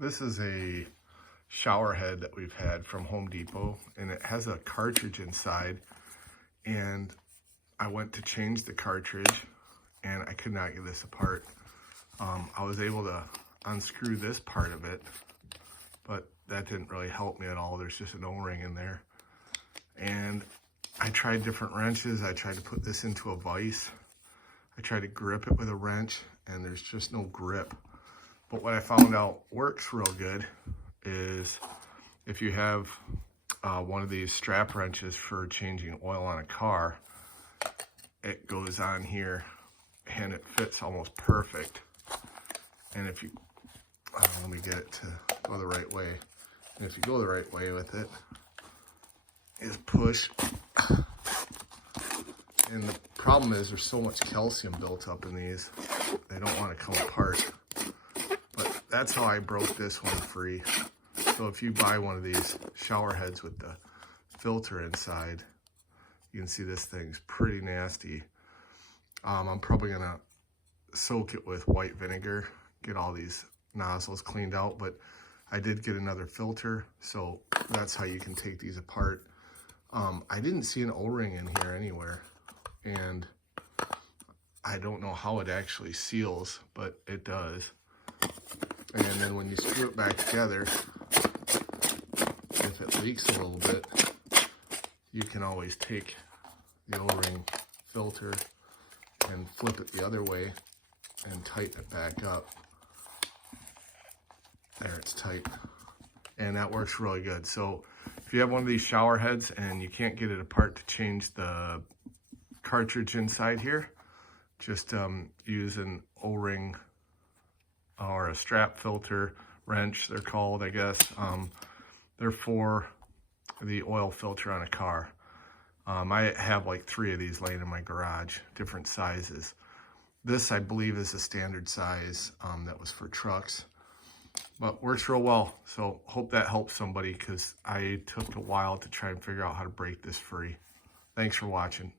This is a shower head that we've had from Home Depot, and it has a cartridge inside, and I went to change the cartridge and I could not get this apart. I was able to unscrew this part of it, but that didn't really help me at all. There's just an O-ring in there. And I tried different wrenches. I tried to put this into a vise. I tried to grip it with a wrench, and there's just no grip. But what I found out works real good is if you have one of these strap wrenches for changing oil on a car, it goes on here and it fits almost perfect. And if you, let me get it to go the right way. And if you go the right way with it, is push. And the problem is there's so much calcium built up in these, they don't want to come apart. But that's how I broke this one free. So if you buy one of these shower heads with the filter inside, you can see this thing's pretty nasty. I'm probably gonna soak it with white vinegar, get all these nozzles cleaned out, but I did get another filter, so that's how you can take these apart. I didn't see an O-ring in here anywhere, and I don't know how it actually seals, but it does. And then when you screw it back together, if it leaks a little bit, you can always take the O-ring filter and flip it the other way and tighten it back up. There, it's tight. And that works really good. So if you have one of these shower heads and you can't get it apart to change the cartridge inside here, just use an O-ring or a strap filter wrench, they're called, I guess. They're for the oil filter on a car. I have like 3 of these laying in my garage, different sizes. This, I believe, is a standard size that was for trucks, but works real well. So hope that helps somebody, because I took a while to try and figure out how to break this free. Thanks for watching.